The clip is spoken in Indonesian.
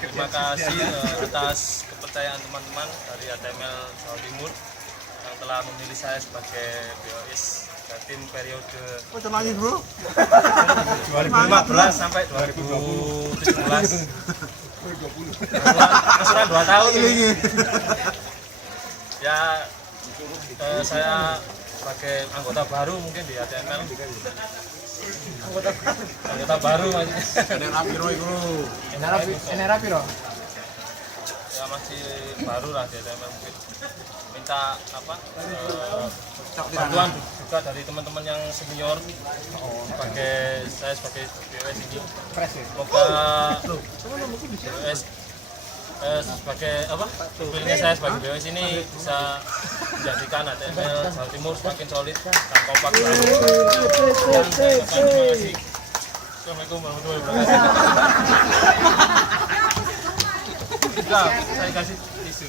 Terima kasih atas kepercayaan teman-teman dari HTML Jawa Timur yang telah memilih saya sebagai BOS Jatim periode 2015 sampai 2017. Kesuran 2 tahun ini. Ya, saya sebagai anggota baru mungkin di HTML. Anggota baru maksudnya. Enera piro? Ya masih baru lah di HTML mungkin. Minta apa? Bantuan juga dari teman-teman yang senior. Saya sebagai BOS ini. Semoga BOS sebagai apa? Pilihnya saya sebagai BOS ini bisa menjadikan HTML Jawa Timur semakin solid dan kompak. Terima kasih. Assalamualaikum warahmatullahi wabarakatuh. Saya kasih tisu.